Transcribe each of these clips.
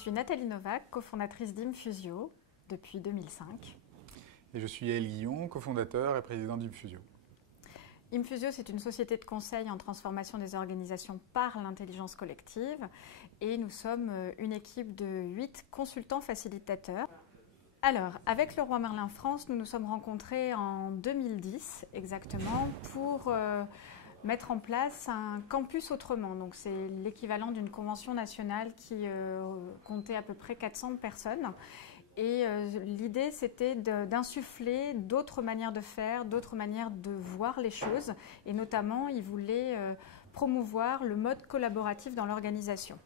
suis Nathalie Novak, cofondatrice d'Infusio depuis 2005. Et je suis Yael Guillon, cofondateur et président d'Infusio. Infusio, c'est une société de conseil en transformation des organisations par l'intelligence collective et nous sommes une équipe de 8 consultants facilitateurs. Alors, avec Leroy Merlin France, nous nous sommes rencontrés en 2010 exactement pour mettre en place un campus autrement. Donc, c'est l'équivalent d'une convention nationale qui comptait à peu près 400 personnes. Et l'idée, c'était d'insuffler d'autres manières de faire, d'autres manières de voir les choses. Et notamment, ils voulaient promouvoir le mode collaboratif dans l'organisation.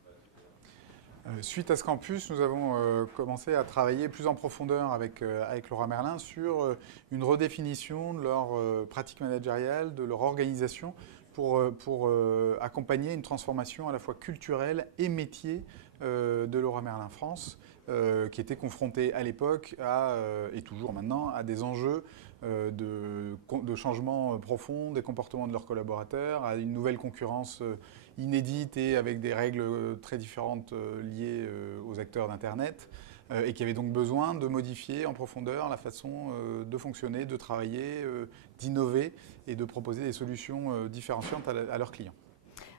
Suite à ce campus, nous avons commencé à travailler plus en profondeur avec Leroy Merlin sur une redéfinition de leur pratique managériale, de leur organisation pour accompagner une transformation à la fois culturelle et métier de Leroy Merlin France, qui était confronté à l'époque et toujours maintenant à des enjeux de changement profond des comportements de leurs collaborateurs, à une nouvelle concurrence inédite et avec des règles très différentes liées aux acteurs d'Internet, et qui avait donc besoin de modifier en profondeur la façon de fonctionner, de travailler, d'innover et de proposer des solutions différenciantes à leurs clients.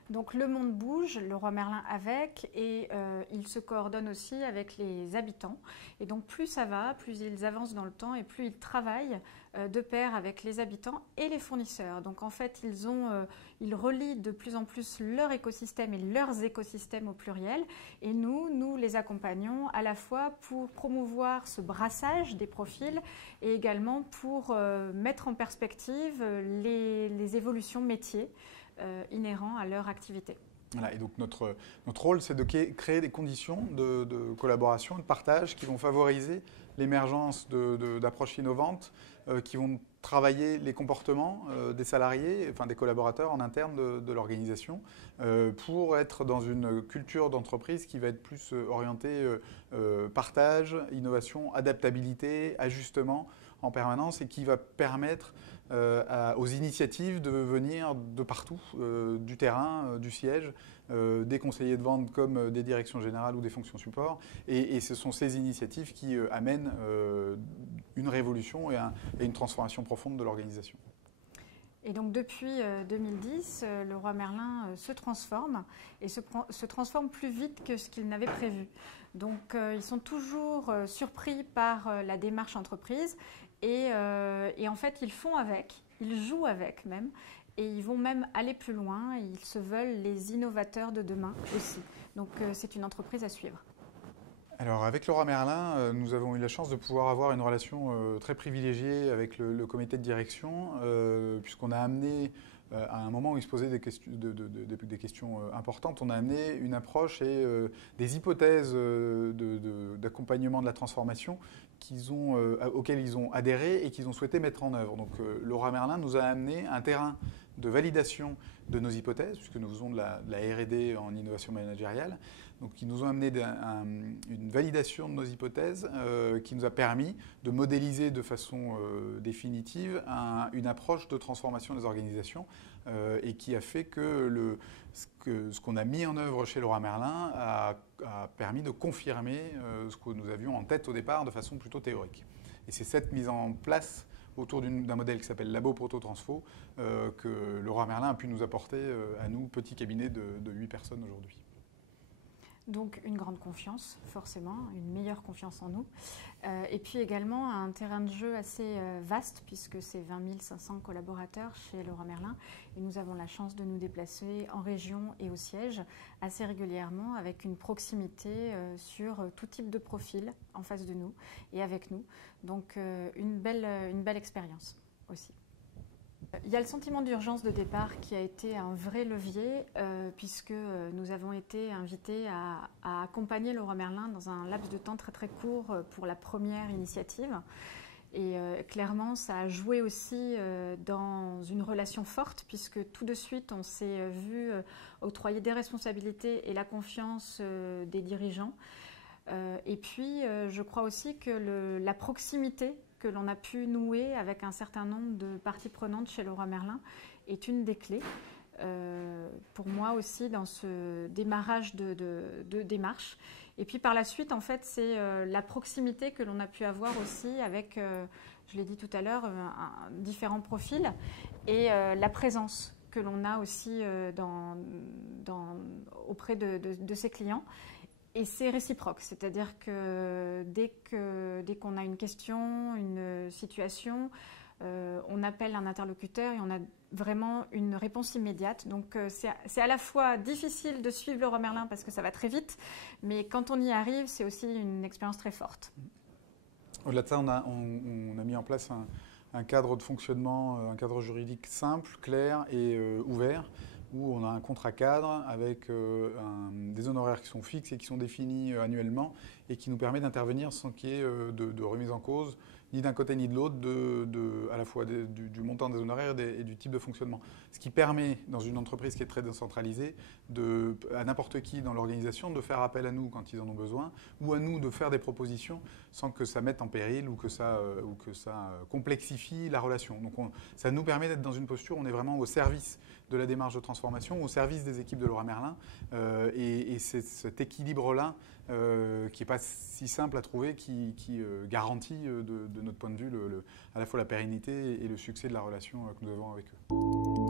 Donc le monde bouge, Leroy Merlin avec, et il se coordonne aussi avec les habitants. Et donc plus ça va, plus ils avancent dans le temps et plus ils travaillent de pair avec les habitants et les fournisseurs. Donc en fait, ils relient de plus en plus leur écosystème et leurs écosystèmes au pluriel. Et nous les accompagnons à la fois pour promouvoir ce brassage des profils et également pour mettre en perspective les évolutions métiers inhérents à leur activité. Voilà, et donc notre rôle, c'est de créer des conditions de collaboration, de partage qui vont favoriser l'émergence d'approches innovantes qui vont travailler les comportements des salariés, enfin des collaborateurs en interne de l'organisation pour être dans une culture d'entreprise qui va être plus orientée partage, innovation, adaptabilité, ajustement en permanence et qui va permettre aux initiatives de venir de partout, du terrain, du siège, des conseillers de vente comme des directions générales ou des fonctions support. Et ce sont ces initiatives qui amènent une révolution et une transformation profonde de l'organisation. Et donc depuis 2010, Leroy Merlin se transforme et se transforme plus vite que ce qu'il n'avait prévu. Donc ils sont toujours surpris par la démarche entreprise et en fait ils font avec, ils jouent avec même et ils vont même aller plus loin. Ils se veulent les innovateurs de demain aussi. Donc c'est une entreprise à suivre. Alors avec Leroy Merlin, nous avons eu la chance de pouvoir avoir une relation très privilégiée avec le comité de direction, puisqu'on a amené, à un moment où il se posait des questions importantes, on a amené une approche et des hypothèses d'accompagnement de la transformation auxquelles ils ont adhéré et qu'ils ont souhaité mettre en œuvre. Donc Leroy Merlin nous a amené un terrain de validation de nos hypothèses, puisque nous faisons de la R&D en innovation managériale. Donc, ils nous ont amené une validation de nos hypothèses qui nous a permis de modéliser de façon définitive une approche de transformation des organisations et qui a fait que ce qu'on a mis en œuvre chez Leroy Merlin a permis de confirmer ce que nous avions en tête au départ de façon plutôt théorique. Et c'est cette mise en place autour d'un modèle qui s'appelle Labo Proto Transfo que Leroy Merlin a pu nous apporter à nous, petit cabinet de 8 personnes aujourd'hui. Donc une grande confiance, forcément, une meilleure confiance en nous. Et puis également un terrain de jeu assez vaste, puisque c'est 20 500 collaborateurs chez Leroy Merlin. Et nous avons la chance de nous déplacer en région et au siège assez régulièrement, avec une proximité sur tout type de profil en face de nous et avec nous. Donc une belle expérience aussi. Il y a le sentiment d'urgence de départ qui a été un vrai levier puisque nous avons été invités à accompagner Leroy Merlin dans un laps de temps très très court pour la première initiative. Et clairement, ça a joué aussi dans une relation forte puisque tout de suite, on s'est vu octroyer des responsabilités et la confiance des dirigeants. Et puis, je crois aussi que la proximité que l'on a pu nouer avec un certain nombre de parties prenantes chez Leroy Merlin est une des clés. pour moi aussi dans ce démarrage de démarche. Et puis par la suite, en fait, c'est la proximité que l'on a pu avoir aussi avec, je l'ai dit tout à l'heure, différents profils et la présence que l'on a aussi auprès de ses clients. Et c'est réciproque, c'est-à-dire que dès qu'on a une question, une situation, on appelle un interlocuteur et on a vraiment une réponse immédiate. Donc c'est à la fois difficile de suivre Leroy Merlin parce que ça va très vite, mais quand on y arrive, c'est aussi une expérience très forte. Au-delà de ça, on a mis en place un cadre de fonctionnement, un cadre juridique simple, clair et ouvert, où on a un contrat cadre avec des honoraires qui sont fixes et qui sont définis annuellement et qui nous permet d'intervenir sans qu'il y ait de remise en cause, ni d'un côté ni de l'autre, à la fois du montant des honoraires et du type de fonctionnement. Ce qui permet, dans une entreprise qui est très décentralisée, à n'importe qui dans l'organisation de faire appel à nous quand ils en ont besoin, ou à nous de faire des propositions sans que ça mette en péril ou que ça complexifie la relation. Donc ça nous permet d'être dans une posture où on est vraiment au service de la démarche de transformation, au service des équipes de Leroy Merlin. Et c'est cet équilibre-là qui n'est pas si simple à trouver, qui garantit de notre point de vue à la fois la pérennité et le succès de la relation que nous avons avec eux.